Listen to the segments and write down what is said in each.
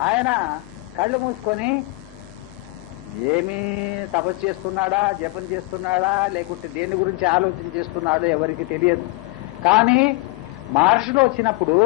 ఆయన కళ్ళు మూసుకొని ఏమి తపస్సు చేస్తున్నాడా జపం చేస్తున్నాడా లేకుంటే దేని గురించి ఆలోచన చేస్తున్నాడో ఎవరికి తెలియదు. కానీ మహర్షులు వచ్చినప్పుడు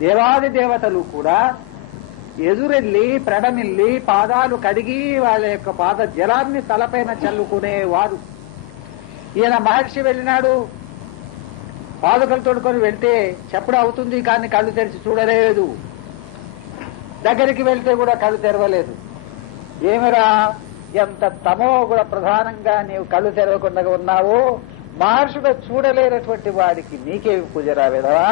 దేవాది దేవతలు కూడా ఎదురెళ్ళి ప్రణమిల్లి పాదాలు కడిగి వాళ్ళ యొక్క పాద జలాన్ని తలపైన చల్లుకునేవారు. ఈయన మహర్షి వెళ్ళినాడు. పాదుకలు తోడుకొని వెళ్తే చెప్పుడు అవుతుంది కానీ కళ్ళు తెరిచి చూడలేదు. దగ్గరికి వెళ్తే కూడా కళ్ళు తెరవలేదు. ఏమిరా ఎంత తమో కూడా ప్రధానంగా నీవు కళ్ళు తెరవకుండా ఉన్నావు మహర్షుడు చూడలేనటువంటి వాడికి నీకేమి పూజరా విధవా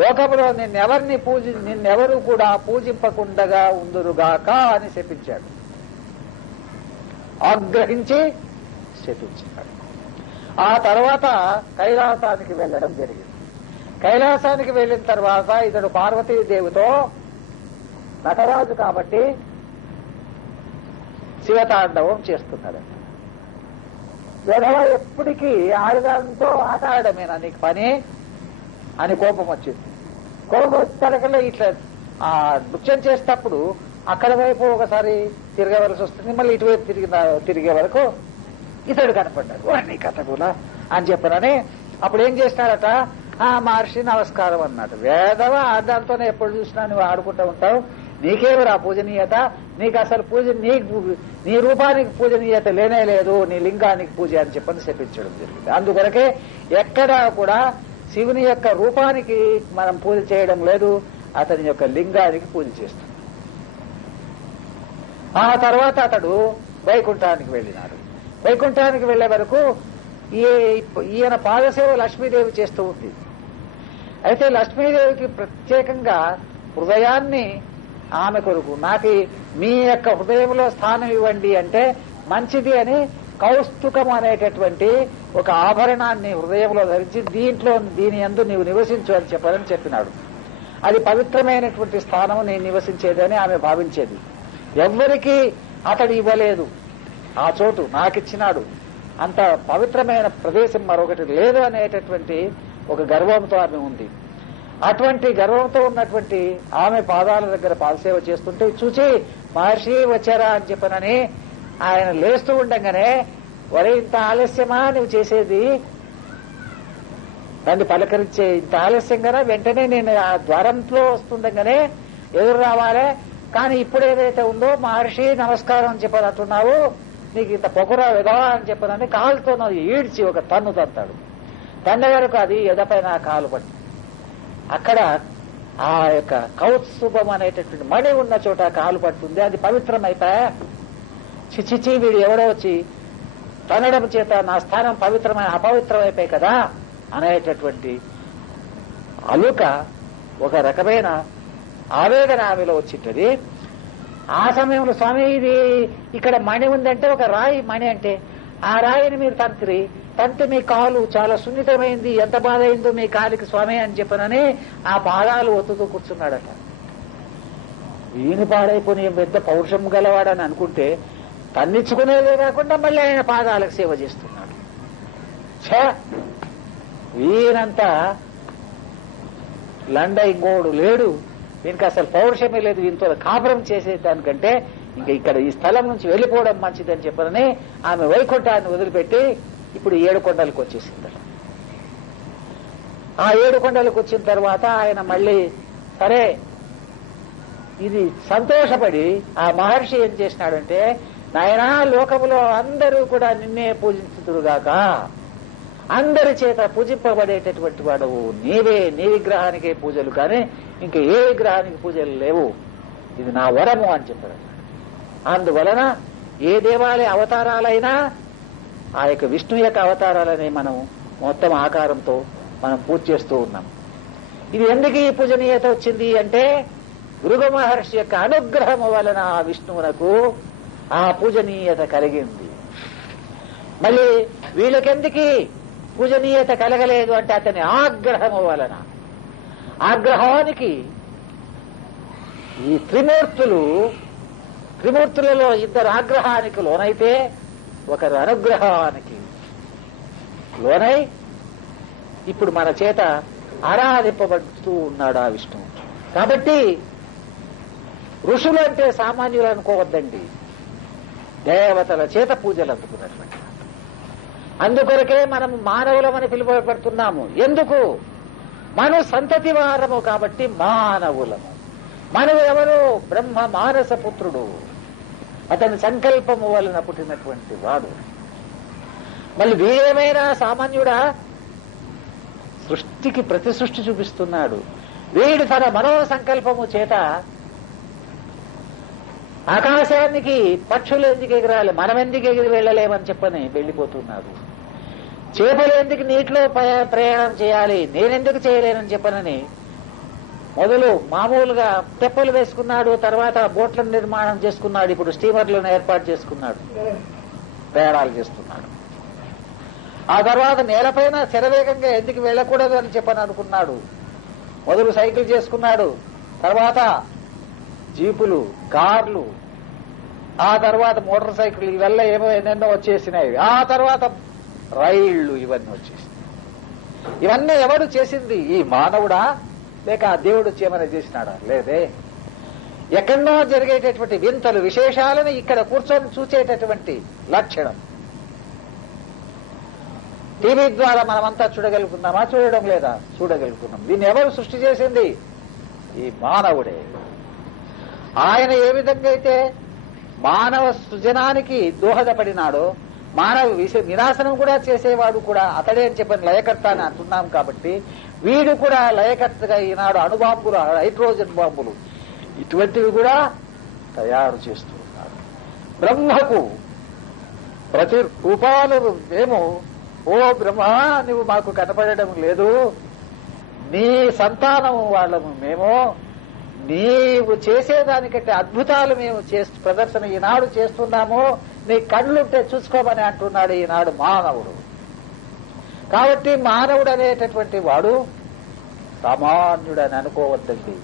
లోకంలో నిన్నెవరిని పూజి నిన్నెవరు కూడా పూజింపకుండగా ఉందురుగాక అని శపించాడు. ఆగ్రహించి శపించాడు. ఆ తర్వాత కైలాసానికి వెళ్ళడం జరిగింది. కైలాసానికి వెళ్ళిన తర్వాత ఇతడు పార్వతీదేవితో నటరాజు కాబట్టి శివతాండవం చేస్తున్నాడు విధవ ఎప్పటికీ ఆడదాంతో ఆట ఆడమేనా నీకు పని? అని కోపం వచ్చింది. కోపం వచ్చేసరికల్లా ఇట్లా ఆ నృత్యం చేసేటప్పుడు అక్కడ వైపు ఒకసారి తిరగవలసి వస్తుంది మళ్ళీ ఇటువైపు తిరిగి తిరిగే వరకు ఇతడు కనపడ్డాడు. వాడిని కథ కూడా అని చెప్పనని అప్పుడు ఏం చేస్తాడట ఆ మహర్షి నమస్కారం అన్నాడు. వేదవ ఆదాంతోనే ఎప్పుడు చూసినా నువ్వు ఆడుకుంటూ ఉంటావు. నీకేవరా పూజనీయత? నీకు అసలు పూజ నీ నీ రూపానికి పూజనీయత లేనే లేదు నీ లింగానికి పూజ అని చెప్పని చెప్పించడం జరిగింది. అందుకొరకే ఎక్కడా కూడా శివుని యొక్క రూపానికి మనం పూజ చేయడం లేదు అతని యొక్క లింగానికి పూజ చేస్తాం. ఆ తర్వాత అతడు వైకుంఠానికి వెళ్ళినాడు. వైకుంఠానికి వెళ్ళే వరకు ఈ- ఈయన పాదసేవ లక్ష్మీదేవి చేస్తూ ఉంది అయితే లక్ష్మీదేవికి ప్రత్యేకంగా హృదయాన్ని ఆమె కొరకు నాకు మీ యొక్క హృదయంలో స్థానం ఇవ్వండి అంటే మంచిది అని కౌస్తుకం అనేటటువంటి ఒక ఆభరణాన్ని హృదయంలో ధరించి దీంట్లో దీని ఎందు నీవు నివసించు అని చెప్పాలని చెప్పినాడు. అది పవిత్రమైనటువంటి స్థానం నేను నివసించేదని ఆమె భావించేది. ఎవ్వరికీ అతడు ఇవ్వలేదు. ఆ చోటు నాకిచ్చినాడు. అంత పవిత్రమైన ప్రదేశం మరొకటి లేదు అనేటటువంటి ఒక గర్వంతో ఆమె ఉంది. అటువంటి గర్వంతో ఉన్నటువంటి ఆమె పాదాల దగ్గర పాదసేవ చేస్తుంటే చూచి మహర్షి వచ్చారా అని చెప్పనని ఆయన లేస్తూ ఉండగానే వరే ఇంత ఆలస్యమా నువ్వు చేసేది? దాన్ని పలకరించే ఇంత ఆలస్యంగానే? వెంటనే నేను ఆ ద్వారంలో వస్తుండగానే ఎదురు రావాలి. కానీ ఇప్పుడు ఏదైతే ఉందో మహర్షి నమస్కారం అని చెప్పని అంటున్నావు నీకు ఇంత పొగరా విధవా అని చెప్పనని కాలుతో నాకు ఈడ్చి ఒక తన్ను తంతాడు. తన్న అది ఎదపైన కాలు పట్టి అక్కడ ఆ యొక్క కౌత్సుభం అనేటటువంటి మణి ఉన్న చోట కాలు పడుతుంది అది పవిత్రమైపోయా? చిచిచి వీడు ఎవడో వచ్చి తనడం చేత నా స్థానం పవిత్రమైన అపవిత్రమైపోయి కదా అనేటటువంటి అలుక ఒక రకమైన ఆవేదన ఆమెలో వచ్చింటది. ఆ సమయంలో స్వామి ఇది ఇక్కడ మణి ఉందంటే ఒక రాయి మణి అంటే ఆ రాయిని మీరు తంత్రి తంతి మీ కాలు చాలా సున్నితమైంది. ఎంత బాధ అయిందో మీ కాలికి స్వామి అని చెప్పనని ఆ పాదాలు ఒత్తుతూ కూర్చున్నాడట. ఈయన పాడైపోయి పెద్ద పౌరుషం గలవాడని అనుకుంటే తన్నిచ్చుకునేదే కాకుండా మళ్ళీ ఆయన పాదాలకు సేవ చేస్తున్నాడు. ఛ! వీనంతా లండ ఇంకోడు లేడు. వీనికి అసలు పౌరుషమే లేదు. దీంతో కాపురం చేసేదానికంటే ఇంకా ఇక్కడ ఈ స్థలం నుంచి వెళ్ళిపోవడం మంచిదని చెప్పనని ఆమె వైకుంఠాన్ని వదిలిపెట్టి ఇప్పుడు ఏడు కొండలకు వచ్చేసింది ఆ ఏడు కొండలకు వచ్చిన తర్వాత ఆయన మళ్ళీ సరే ఇది సంతోషపడి ఆ మహర్షి ఏం చేసినాడంటే నాయనా లోకములో అందరూ కూడా నిన్నే పూజించుదురుగాక. అందరి చేత పూజింపబడేటటువంటి వాడు నీవే నీ విగ్రహానికే పూజలు కానీ ఇంకా ఏ విగ్రహానికి పూజలు లేవు. ఇది నా వరము అని చెప్పారు అందువలన ఏ దేవాలయ అవతారాలైనా ఆ యొక్క విష్ణు యొక్క అవతారాలని మనం మొత్తం ఆకారంతో మనం పూజ చేస్తూ ఉన్నాం. ఇది ఎందుకు ఈ పూజనీయత వచ్చింది అంటే భృగ మహర్షి యొక్క అనుగ్రహము వలన ఆ విష్ణువునకు ఆ పూజనీయత కలిగింది. మళ్ళీ వీళ్ళకెందుకి పూజనీయత కలగలేదు అంటే అతని ఆగ్రహము వలన. ఆగ్రహానికి ఈ త్రిమూర్తులు త్రిమూర్తులలో ఇద్దరు ఆగ్రహానికి లోనైతే ఒకరు అనుగ్రహానికి లోనై ఇప్పుడు మన చేత ఆరాధింపబడుతూ ఉన్నాడు ఆ విష్ణువు. కాబట్టి ఋషులు అంటే సామాన్యులు అనుకోవద్దండి. దేవతల చేత పూజలు అందుకున్నటువంటి అందుకొరకే మనం మానవులమని పిలువబడుతున్నాము. ఎందుకు? మనం సంతతి వారము కాబట్టి మానవులము. మనం ఎవరు? బ్రహ్మ మానస పుత్రుడు. అతని సంకల్పము వలన పుట్టినటువంటి వాడు. మళ్ళీ వీడేమైనా సామాన్యుడా? సృష్టికి ప్రతి సృష్టి చూపిస్తున్నాడు. వీడు తన మనో సంకల్పము చేత ఆకాశానికి పక్షులు ఎందుకు ఎగిరాలి? మనం ఎందుకు ఎగిరి వెళ్ళలేమని చెప్పని వెళ్ళిపోతున్నారు చేపలు ఎందుకు నీటిలో ప్రయాణం చేయాలి? నేనెందుకు చేయలేనని చెప్పనని మొదలు మామూలుగా తెప్పలు వేసుకున్నాడు తర్వాత బోట్ల నిర్మాణం చేసుకున్నాడు ఇప్పుడు స్టీమర్లను ఏర్పాటు చేసుకున్నాడు ప్రయాణాలు చేస్తున్నాడు. ఆ తర్వాత నేలపైన శరవేగంగా ఎందుకు వెళ్ళకూడదు అని చెప్పని అనుకున్నాడు. మొదలు సైకిల్ చేసుకున్నాడు తర్వాత జీపులు కార్లు ఆ తర్వాత మోటార్ సైకిల్ ఇవల్ల ఏమో ఎన్నెన్నో వచ్చేసినాయి. ఆ తర్వాత రైళ్ళు ఇవన్నీ వచ్చేసినాయి. ఇవన్నీ ఎవడు చేసింది? ఈ మానవుడా? లేక ఆ దేవుడు చేయమని చేసినాడా? లేదే. ఎక్కడో జరిగేటటువంటి వింతలు విశేషాలను ఇక్కడ కూర్చొని చూసేటటువంటి లక్షణం. టీవీ ద్వారా మనమంతా చూడగలుగుతున్నామా? చూడడం లేదా? చూడగలుగుతున్నాం. దీన్ని ఎవరు సృష్టి చేసింది? ఈ మానవుడే. ఆయన ఏ విధంగా అయితే మానవ సృజనానికి దోహదపడినాడో మానవ విశ నిరాశనం కూడా చేసేవాడు కూడా అతడే అని చెప్పని లయకర్త అని అంటున్నాం కాబట్టి వీడు కూడా లయకర్తగా ఈనాడు అణుబాంబులు హైడ్రోజన్ బాంబులు ఇటువంటివి కూడా తయారు చేస్తూ ఉన్నాడు బ్రహ్మకు ప్రతి రూపాలు మేము ఓ బ్రహ్మ నువ్వు మాకు కనపడడం లేదు. నీ సంతానం వాళ్ళము మేము నీవు చేసేదానికంటే అద్భుతాలు మేము ప్రదర్శన ఈనాడు చేస్తున్నాము నీ కళ్ళుంటే చూసుకోమని అంటున్నాడు ఈనాడు మానవుడు. కాబట్టి మానవుడు అనేటటువంటి వాడు సామాన్యుడు అని అనుకోవద్దండి.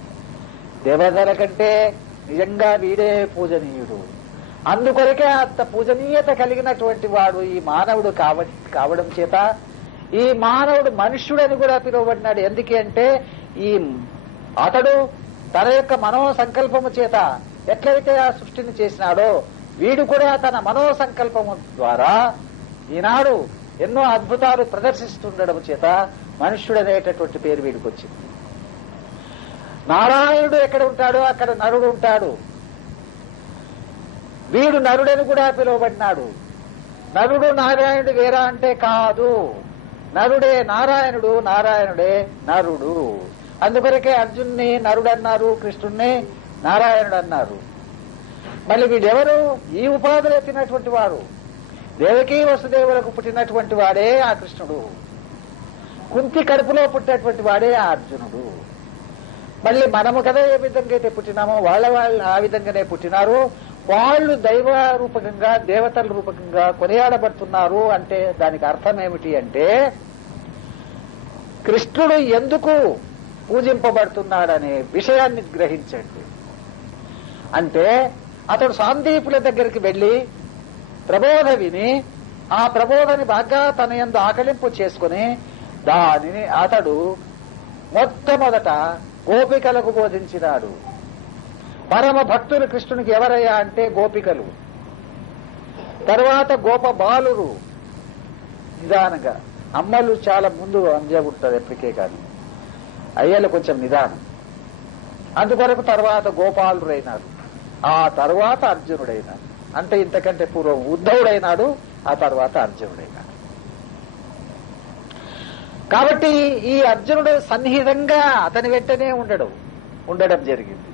దేవతల కంటే నిజంగా వీడే పూజనీయుడు. అందుకొరకే అంత పూజనీయత కలిగినటువంటి వాడు ఈ మానవుడు కావ కావడం చేత ఈ మానవుడు మనుష్యుడని కూడా పిలువబడినాడు. ఎందుకంటే ఈ అతడు తన యొక్క మనో సంకల్పము చేత ఎట్లయితే ఆ సృష్టిని చేసినాడో వీడు కూడా తన మనో సంకల్పము ద్వారా ఈనాడు ఎన్నో అద్భుతాలు ప్రదర్శిస్తుండడం చేత మనుష్యుడు అనేటటువంటి పేరు వీడికి వచ్చింది నారాయణుడు ఎక్కడ ఉంటాడో అక్కడ నరుడు ఉంటాడు. వీడు నరుడని కూడా పిలువబడినాడు. నరుడు నారాయణుడు వేరా అంటే కాదు. నరుడే నారాయణుడు నారాయణుడే నరుడు. అందుకొరకే అర్జున్ని నరుడు అన్నారు కృష్ణుణ్ణి నారాయణుడు అన్నారు మళ్ళీ వీడెవరు? ఈ ఉపాధులు ఎత్తినటువంటి వారు. దేవకీ వసుదేవులకు పుట్టినటువంటి వాడే ఆ కృష్ణుడు. కుంతి కడుపులో పుట్టినటువంటి వాడే ఆ అర్జునుడు. మళ్ళీ మనము కదా ఏ విధంగా అయితే పుట్టినామో వాళ్ళ వాళ్ళు ఆ విధంగానే పుట్టినారు. వాళ్ళు దైవ రూపకంగా దేవతల రూపకంగా కొనియాడబడుతున్నారు అంటే దానికి అర్థం ఏమిటి అంటే కృష్ణుడు ఎందుకు పూజింపబడుతున్నాడనే విషయాన్ని గ్రహించండి. అంటే అతడు సాందీపుల దగ్గరికి వెళ్ళి ప్రబోధ విని ఆ ప్రబోధని బాగా తన యందు ఆకలింపు చేసుకుని దానిని అతడు మొట్టమొదట గోపికలకు బోధించినాడు. పరమ భక్తులు కృష్ణునికి ఎవరయ్యా అంటే గోపికలు. తర్వాత గోప బాలురు. నిదానంగా అమ్మలు చాలా ముందు అంజగుంటారు ఎప్పటికే కానీ. అయ్యలు కొంచెం నిదానం. అందుకొరకు తర్వాత గోపాలుడైనాడు. ఆ తర్వాత అర్జునుడైనాడు. అంటే ఇంతకంటే పూర్వం ఉద్ధవుడైనాడు ఆ తర్వాత అర్జునుడైనాడు. కాబట్టి ఈ అర్జునుడు సన్నిహితంగా అతని వెంటనే ఉండడు. ఉండడం జరిగింది.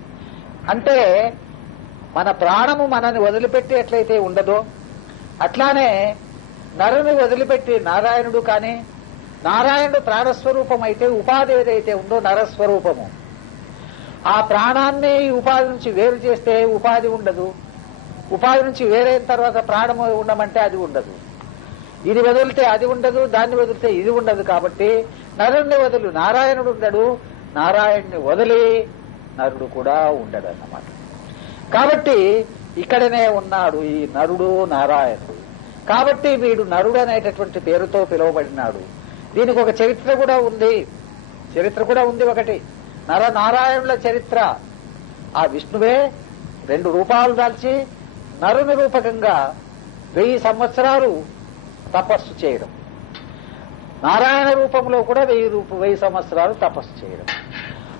అంటే మన ప్రాణము మనని వదిలిపెట్టి ఎట్లయితే ఉండదో అట్లానే నరుని వదిలిపెట్టి నారాయణుడు కానీ నారాయణుడు ప్రాణస్వరూపం అయితే ఉపాధి ఏదైతే ఉందో నరస్వరూపము. ఆ ప్రాణాన్ని ఈ ఉపాధి నుంచి వేరు చేస్తే ఉపాధి ఉండదు. ఉపాధి నుంచి వేరైన తర్వాత ప్రాణము ఉండమంటే అది ఉండదు. ఇది వదిలితే అది ఉండదు దాన్ని వదిలితే ఇది ఉండదు కాబట్టి నరుణ్ణి వదులు. నారాయణుడు ఉండడు నారాయణ్ణి వదిలి నరుడు కూడా ఉండడు అన్నమాట కాబట్టి ఇక్కడనే ఉన్నాడు ఈ నరుడు నారాయణుడు. కాబట్టి వీడు నరుడు అనేటటువంటి పేరుతో పిలువబడినాడు. దీనికి ఒక చరిత్ర కూడా ఉంది. చరిత్ర కూడా ఉంది ఒకటి. నర నారాయణుల చరిత్ర. ఆ విష్ణువే రెండు రూపాలు దాల్చి నరుని రూపకంగా వెయ్యి సంవత్సరాలు తపస్సు చేయడం. నారాయణ రూపంలో కూడా వెయ్యి రూప వెయ్యి సంవత్సరాలు తపస్సు చేయడం.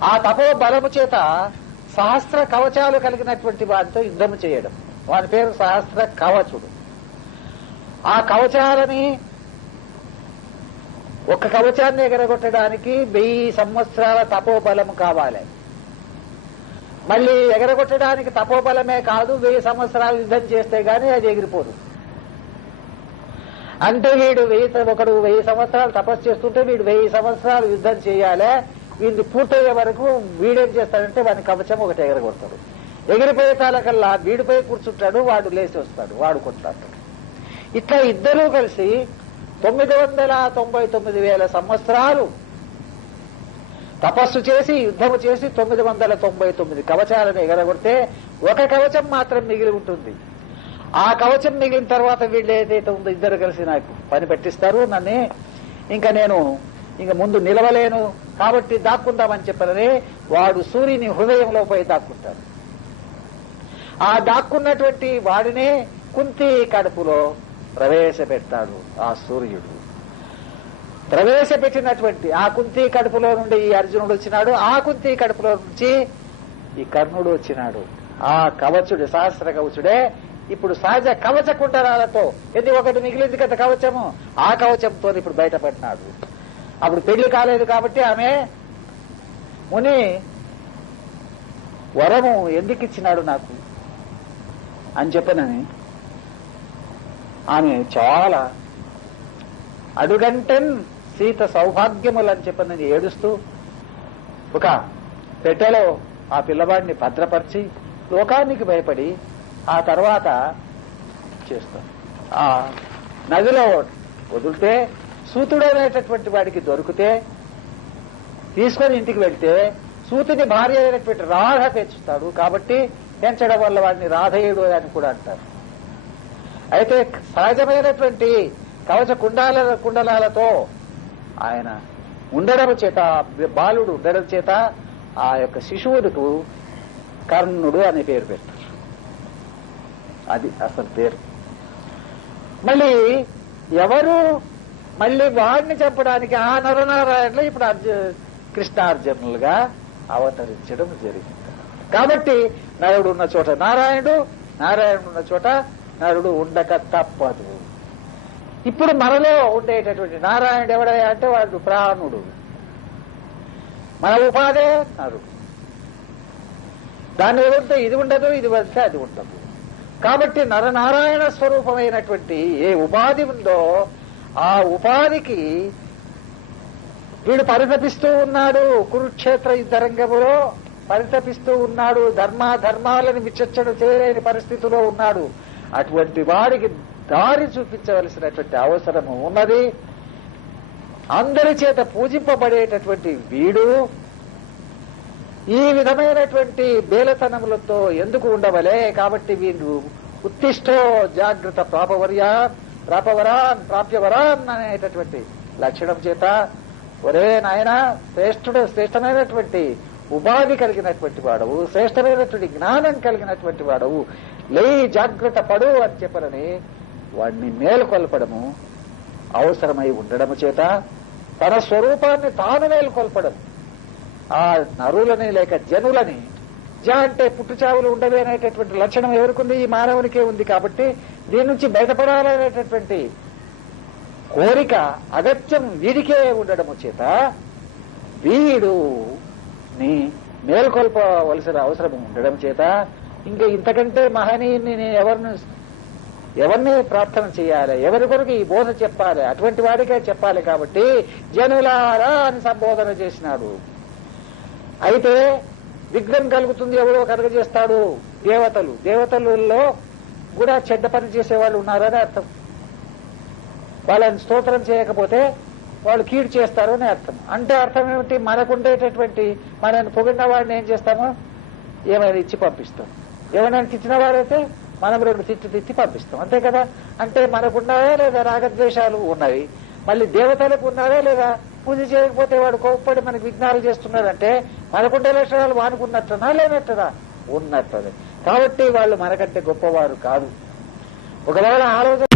ఆ తపో బలము చేత సహస్ర కవచాలు కలిగినటువంటి వాటితో యుద్ధము చేయడం. వాని పేరు సహస్ర కవచుడు. ఆ కవచాలని ఒక కవచాన్ని ఎగరగొట్టడానికి వెయ్యి సంవత్సరాల తపోబలం కావాలి. మళ్ళీ ఎగరగొట్టడానికి తపోబలమే కాదు వెయ్యి సంవత్సరాలు యుద్ధం చేస్తే గానీ అది ఎగిరిపోదు. అంటే వీడు వెయ్యి ఒకడు వెయ్యి సంవత్సరాలు తపస్సు చేస్తుంటే వీడు వెయ్యి సంవత్సరాలు యుద్ధం చేయాలి వీడిని పూర్తయ్యే వరకు వీడేం చేస్తాడంటే వాని కవచం ఒకటి ఎగరగొడతాడు. ఎగిరిపోయే తాలకల్లా వీడిపై కూర్చుంటాడు వాడు లేచి వస్తాడు వాడు కొట్లాడతాడు. ఇట్లా ఇద్దరూ కలిసి తొమ్మిది వందల తొంభై తొమ్మిది వేల సంవత్సరాలు తపస్సు చేసి యుద్ధము చేసి తొమ్మిది వందల తొంభై తొమ్మిది కవచాలను ఎగరగొడితే ఒక కవచం మాత్రం మిగిలి ఉంటుంది. ఆ కవచం మిగిలిన తర్వాత వీళ్ళు ఏదైతే ఉందో ఇద్దరు కలిసి నాకు పని పెట్టిస్తారు నన్ను ఇంకా నేను ఇంక ముందు నిలవలేను కాబట్టి దాక్కుందామని చెప్పారని వాడు సూర్యుని హృదయంలో పోయి దాక్కుంటాడు. ఆ దాక్కున్నటువంటి వాడినే కుంతి కడుపులో ప్రవేశపెట్టాడు ఆ సూర్యుడు. ప్రవేశపెట్టినటువంటి ఆ కుంతి కడుపులో నుండి ఈ అర్జునుడు వచ్చినాడు. ఆ కుంతి కడుపులో నుంచి ఈ కర్ణుడు వచ్చినాడు. ఆ కవచుడు సహస్ర కవచుడే. ఇప్పుడు సహజ కవచ కుండలాలతో ఇది ఒకటి మిగిలింది కదా కవచము? ఆ కవచంతో ఇప్పుడు బయటపడినాడు. అప్పుడు పెళ్ళి కాలేదు కాబట్టి ఆమె ముని వరము ఎందుకు ఇచ్చినాడు నాకు? అని చెప్పనని ఆమె చాలా అడుగంటన్ సీత సౌభాగ్యములు అని చెప్పనని ఏడుస్తూ ఒక పెట్టెలో ఆ పిల్లవాడిని భద్రపరిచి లోకానికి భయపడి ఆ తర్వాత చేస్తాం ఆ నదిలో వదిలితే సూతుడైనటువంటి వాడికి దొరికితే తీసుకొని ఇంటికి వెళ్తే సూతుని భార్య అయినటువంటి రాధ పెంచుతాడు కాబట్టి పెంచడం వల్ల వాడిని రాధయుడు అని కూడా అంటారు. అయితే సహజమైనటువంటి కవచ కుండాల కుండలాలతో ఆయన ఉండడం చేత బాలుడు ఉండడం చేత ఆ యొక్క శిశువులకు కర్ణుడు అనే పేరు పెట్టారు. అది అసలు పేరు. మళ్ళీ ఎవరు మళ్ళీ వాడిని చెప్పడానికి ఆ నరనారాయణలో ఇప్పుడు అర్జు కృష్ణార్జునులుగా అవతరించడం జరిగింది. కాబట్టి నరుడు ఉన్న చోట నారాయణుడు నారాయణుడు ఉన్న చోట నరుడు ఉండక తప్పదు. ఇప్పుడు మనలో ఉండేటటువంటి నారాయణుడు ఎవడయ్యా అంటే వాడు ప్రాణుడు మన ఉపాధే నరుడు దాని ఉంటే ఇది ఉండదు ఇది వస్తే అది ఉండదు. కాబట్టి నరనారాయణ స్వరూపమైనటువంటి ఏ ఉపాధి ఉందో ఆ ఉపాధికి వీడు పరితపిస్తూ ఉన్నాడు. కురుక్షేత్ర యుద్ధరంగములో పరితపిస్తూ ఉన్నాడు. ధర్మ ధర్మాలను విచక్షణ చేయలేని పరిస్థితిలో ఉన్నాడు. అటువంటి వాడికి దారి చూపించవలసినటువంటి అవసరము ఉన్నది. అందరి చేత పూజింపబడేటటువంటి వీడు ఈ విధమైనటువంటి బేలతనములతో ఎందుకు ఉండవలే? కాబట్టి వీడు ఉత్తిష్టో జాగ్రత్త ప్రాపవర్య ప్రాపవరాన్ ప్రాప్యవరాన్ అనేటటువంటి లక్షణం చేత ఒరే నాయన శ్రేష్ఠుడు శ్రేష్టమైనటువంటి ఉపాధి కలిగినటువంటి వాడవు శ్రేష్టమైనటువంటి జ్ఞానం కలిగినటువంటి వాడవు. లే జాగ్రత్త పడు అని చెప్పనని వాడిని మేలుకొల్పడము అవసరమై ఉండడము చేత తన స్వరూపాన్ని తాను మేలుకొల్పడం ఆ నరులని లేక జనులని జ అంటే పుట్టుచావులు ఉండవే అనేటటువంటి లక్షణం ఎవరికుంది? ఈ మానవునికే ఉంది కాబట్టి దీని నుంచి బయటపడాలనేటటువంటి కోరిక అగత్యం వీడికే ఉండడము చేత వీడు ని మేల్కొల్పవలసిన అవసరం ఉండడం చేత ఇంకా ఇంతకంటే మహనీయుని నేను ఎవరిని ఎవరిని ప్రార్థన చేయాలి? ఎవరి కొరకు ఈ బోధ చెప్పాలి? అటువంటి వాడికే చెప్పాలి కాబట్టి జనులారా అని సంబోధన చేసినాడు. అయితే విఘ్నం కలుగుతుంది ఎవరో కలుగజేస్తాడు దేవతలు. దేవతలలో కూడా చెడ్డ పని చేసేవాళ్ళు ఉన్నారని అర్థం. వాళ్ళని స్తోత్రం చేయకపోతే వాళ్ళు కీడు చేస్తారు అని అర్థం. అంటే అర్థం ఏమిటి? మనకుండేటటువంటి మనల్ని పొగిడిన వాడిని ఏం చేస్తాము? ఏమైనా ఇచ్చి పంపిస్తాం. ఏమైనా తిట్టిన వాడైతే మనం రెండు తిట్టి తిట్టి పంపిస్తాం. అంతే కదా? అంటే మనకున్నావే లేదా? రాగద్వేషాలు ఉన్నవి. మళ్ళీ దేవతలకు ఉన్నావే లేదా? పూజ చేయకపోతే వాడు కోప్పడి మనకి విఘ్నాలు చేస్తున్నాడంటే మనకుండే లక్షణాలు వానుకున్నట్టునా లేనట్టునా ఉన్నట్టు కాబట్టి వాళ్ళు మనకంటే గొప్పవారు కాదు. ఒకవేళ ఆలోచన